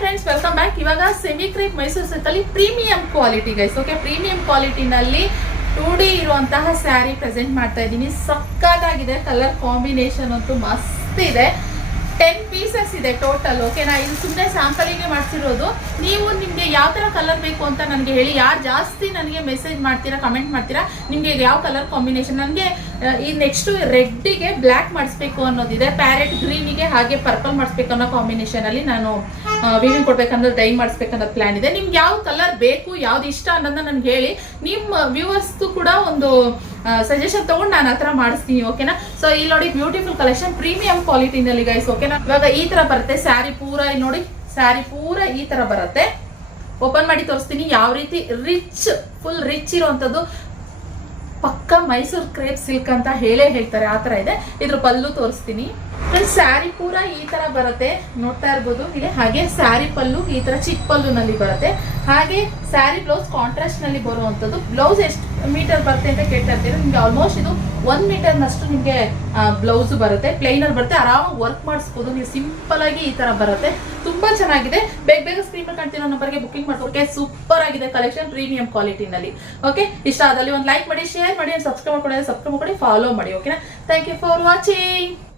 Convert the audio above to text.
Friends, welcome back. ಇವಾಗ semi crepe Mysore silk ಅಲ್ಲಿ premium quality guys. Okay, premium ಕ್ವಾಲಿಟಿನಲ್ಲಿ 2D ಇರುವಂತಹ ಸ್ಯಾರಿ ಪ್ರೆಸೆಂಟ್ ಮಾಡ್ತಾ ಇದ್ದೀನಿ. ಸಕ್ಕತ್ತಾಗಿದೆ. ಕಲರ್ ಕಾಂಬಿನೇಷನ್ ಅಂತೂ ಮಸ್ತ್ ಇದೆ. 10 ಪೀಸಸ್ ಇದೆ ಟೋಟಲ್. ಓಕೆನಾ, ಇದು ಸುಮ್ಮನೆ ಸ್ಯಾಂಪಲಿಗೆ ಮಾಡ್ತಿರೋದು. ನೀವು ನಿಮಗೆ ಯಾವ ತರ ಕಲರ್ ಬೇಕು ಅಂತ ನನಗೆ ಹೇಳಿ. ಯಾರು ಜಾಸ್ತಿ ನನಗೆ ಮೆಸೇಜ್ ಮಾಡ್ತೀರಾ, ಕಮೆಂಟ್ ಮಾಡ್ತೀರಾ, ನಿಮಗೆ ಯಾವ ಕಲರ್ ಕಾಂಬಿನೇಷನ್. ನನಗೆ ಈ ನೆಕ್ಸ್ಟ್ ರೆಡ್ಡಿಗೆ ಬ್ಲ್ಯಾಕ್ ಮಾಡಿಸ್ಬೇಕು ಅನ್ನೋದಿದೆ, ಪ್ಯಾರೆಟ್ ಗ್ರೀನಿಗೆ ಹಾಗೆ ಪರ್ಪಲ್ ಮಾಡಿಸ್ಬೇಕು ಅನ್ನೋ ಕಾಂಬಿನೇಷನ್ ಅಲ್ಲಿ ನಾನು ವೀವಿಂಗ್ ಕೊಡ್ಬೇಕನ್ನೋದು, ಡೈ ಮಾಡಿಸ್ಬೇಕನ್ನೋದು ಪ್ಲಾನ್ ಇದೆ. ನಿಮ್ಗೆ ಯಾವ ಕಲರ್ ಬೇಕು, ಯಾವ್ದು ಇಷ್ಟ ಅನ್ನೋದನ್ನ ನನ್ಗೆ ಹೇಳಿ. ನಿಮ್ಮ ವ್ಯೂವರ್ಸ್ದು ಕೂಡ ಒಂದು ಸಜೆಷನ್ ತಗೊಂಡು ನಾನು ಹತ್ರ ಮಾಡಿಸ್ತೀನಿ. ಓಕೆನಾ, ಸೊ ಇಲ್ಲಿ ನೋಡಿ ಬ್ಯೂಟಿಫುಲ್ ಕಲೆಕ್ಷನ್ ಪ್ರೀಮಿಯಂ ಕ್ವಾಲಿಟಿನಲ್ಲಿ ಗೈಸ್. ಓಕೆನಾ, ಇವಾಗ ಈ ತರ ಬರುತ್ತೆ ಸ್ಯಾರಿ ಪೂರ. ಇಲ್ಲಿ ನೋಡಿ ಸ್ಯಾರಿ ಪೂರ ಈ ತರ ಬರುತ್ತೆ. ಓಪನ್ ಮಾಡಿ ತೋರಿಸ್ತೀನಿ ಯಾವ ರೀತಿ ರಿಚ್, ಫುಲ್ ರಿಚ್ ಇರುವಂತದ್ದು. ಪಕ್ಕ ಮೈಸೂರು ಕ್ರೇಪ್ ಸಿಲ್ಕ್ ಅಂತ ಹೇಳ್ತಾರೆ, ಆ ತರ ಇದೆ. ಇದ್ರ ಪಲ್ಲು ತೋರಿಸ್ತೀನಿ. ಸ್ಯಾರಿ ಪೂರ ಈ ತರ ಬರುತ್ತೆ, ನೋಡ್ತಾ ಇರ್ಬೋದು ಇಲ್ಲಿ. ಹಾಗೆ ಸ್ಯಾರಿ ಪಲ್ಲು ಈ ತರ ಚಿಕ್ಕ ಪಲ್ಲುನಲ್ಲಿ ಬರುತ್ತೆ. ಹಾಗೆ ಸ್ಯಾರಿ ಬ್ಲೌಸ್ ಕಾಂಟ್ರಾಸ್ಟ್ ನಲ್ಲಿ ಬರುವಂತದ್ದು. ಬ್ಲೌಸ್ ಎಷ್ಟು ಮೀಟರ್ ಬರುತ್ತೆ ಅಂತ ಕೇಳ್ತಾ ಇರ್ತೀರ. ನಿಮ್ಗೆ ಆಲ್ಮೋಸ್ಟ್ ಇದು 1 ಮೀಟರ್ ನಷ್ಟು ನಿಮ್ಗೆ ಬ್ಲೌಸ್ ಬರುತ್ತೆ. ಪ್ಲೈನ್ ಅಲ್ಲಿ ಬರುತ್ತೆ, ಆರಾಮಾಗಿ ವರ್ಕ್ ಮಾಡಿಸ್ಬೋದು ನೀವು. ಸಿಂಪಲ್ ಆಗಿ ಈ ತರ ಬರುತ್ತೆ, ತುಂಬಾ ಚೆನ್ನಾಗಿದೆ. ಬೇಗ ಸ್ಕ್ರೀನ್ ಕಾಣ್ತಿರೋ ನಂಬರ್ಗೆ ಬುಕಿಂಗ್ ಮಾಡ್ಕೊಕೆ. ಸೂಪರ್ ಆಗಿದೆ ಕಲೆಕ್ಷನ್ ಪ್ರೀಮಿಯಂ ಕ್ವಾಲಿಟಿನಲ್ಲಿ. ಓಕೆ, ಇಷ್ಟ ಆದಲ್ಲಿ ಒಂದು ಲೈಕ್ ಮಾಡಿ, ಶೇರ್ ಮಾಡಿ, ಸಬ್ಸ್ಕ್ರೈಬ್ ಮಾಡ್ಕೊಳ್ಳಿ, ಫಾಲೋ ಮಾಡಿ. ಓಕೆನಾ, ಥ್ಯಾಂಕ್ ಯು ಫಾರ್ ವಾಚಿಂಗ್.